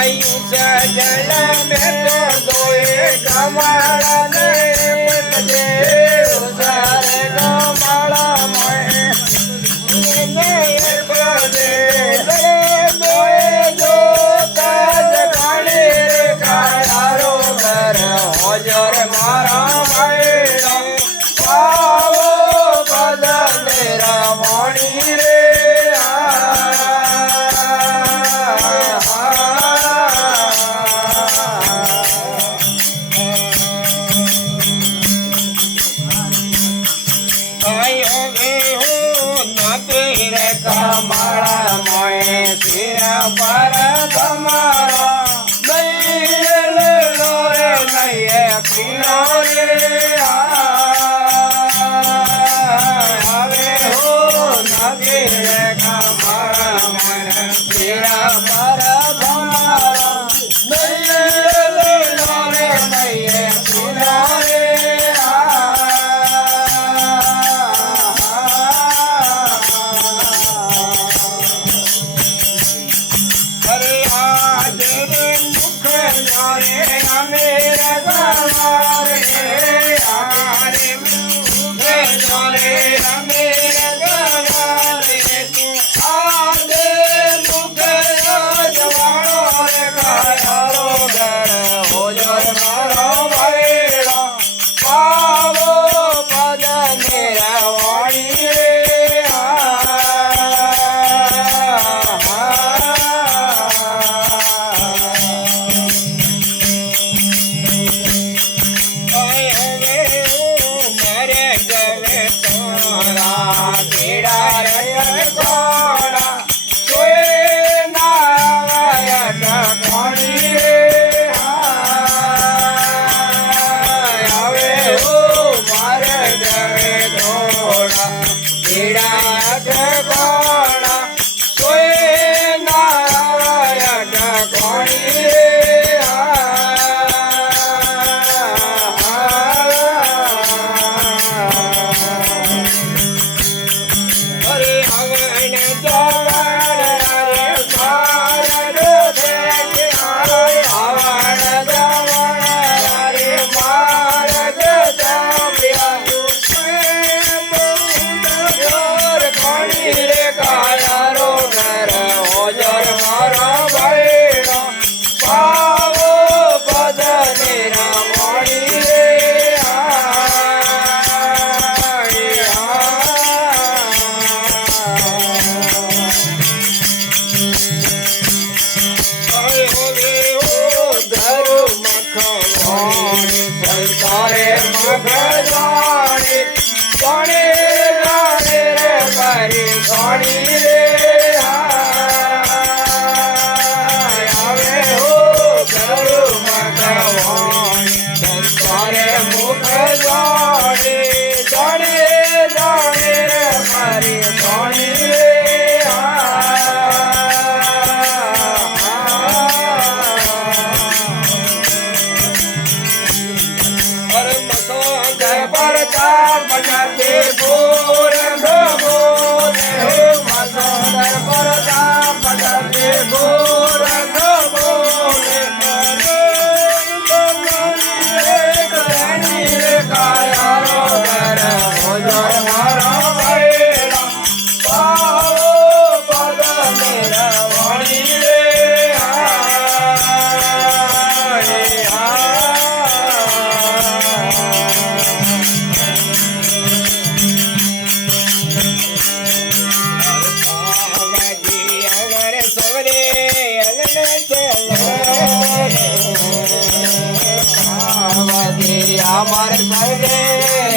आयु सजल में तो दोए कमल ने उसारे कमल में जो ताज खाने कारो घर हजर मारा भाईड़ा पावो पद मेरा मणि रे कमला मोए सिर पर कमला बैल लोरे नये किनारे आवे हो नगीर कमला मोए सिर पर कमला बैल लोरे नये किनारे हमारे सर्वे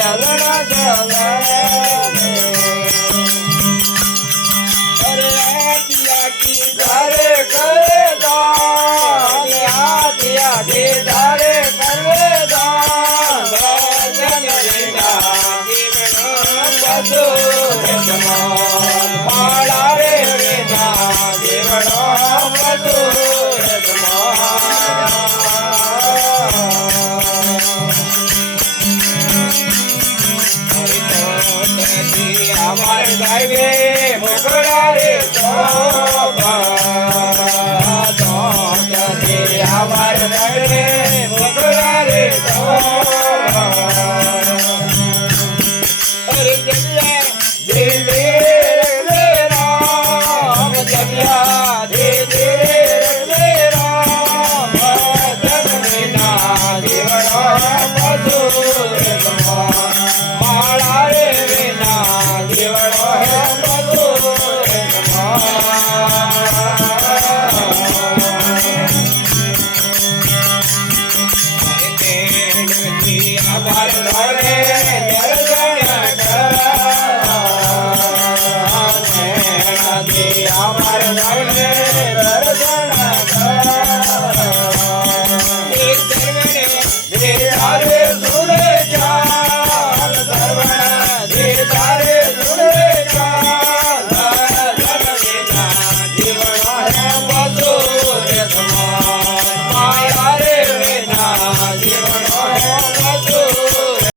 अलना जले अरे आतिया की धारे करे दान आतिया की धारे करे दान जन लेना जीवन बदो समान माला रे वेदा जीवन बदो समान हमारे सर्वे मुकुरारे तो નગરે મોકલા રે તો અરે જગ્યા દે દે રે રામ જગ્યા દે દે રે રામ જગના દેવનો મધુર સમાન માળા રે વિના દેવનો મધુર સમાન અમાર ઘરે દર્શન કરાવી અમાર ઘરે દર્શન કરાવી તારે સુને ચાલ સર્વણ તારે